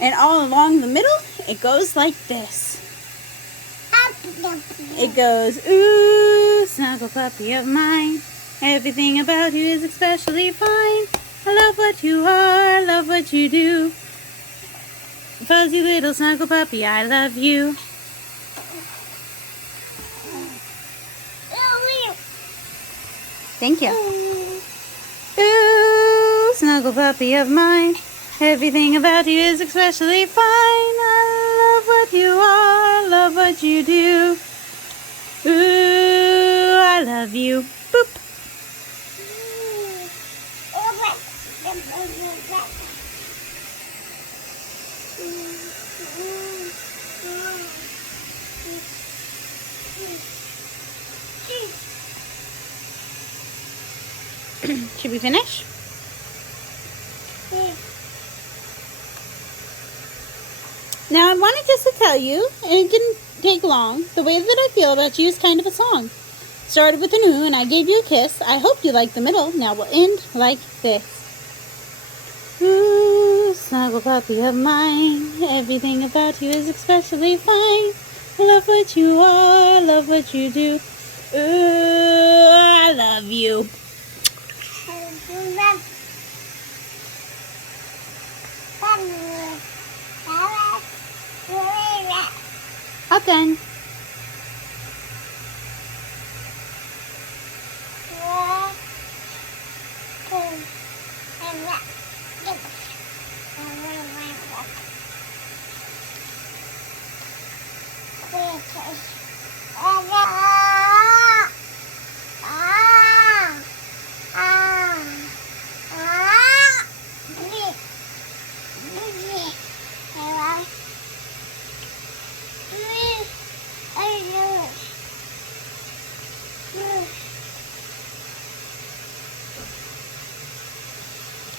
And all along the middle, it goes like this. It goes, ooh, snuggle puppy of mine. Everything about you is especially fine. I love what you are, love what you do. Fuzzy little snuggle puppy, I love you. Thank you. Ooh, snuggle puppy of mine. Everything about you is especially fine. I love what you are, love what you do. Ooh, I love you. Boop. Should we finish? Now I wanted just to tell you, and it didn't take long, the way that I feel about you is kind of a song. Started with an ooh and I gave you a kiss. I hope you like the middle. Now we'll end like this. Ooh, snuggle puppy of mine. Everything about you is especially fine. I love what you are, love what you do. Ooh, I love you. All done.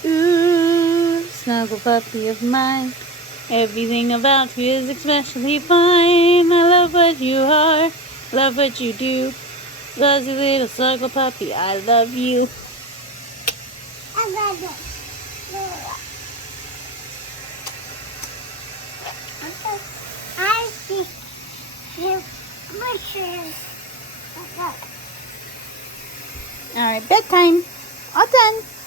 Ooh, snuggle puppy of mine. Everything about you is especially fine. I love what you are, love what you do. Fuzzy little snuggle puppy, I love you. I love you. I see you bushes. All right, bedtime. All done.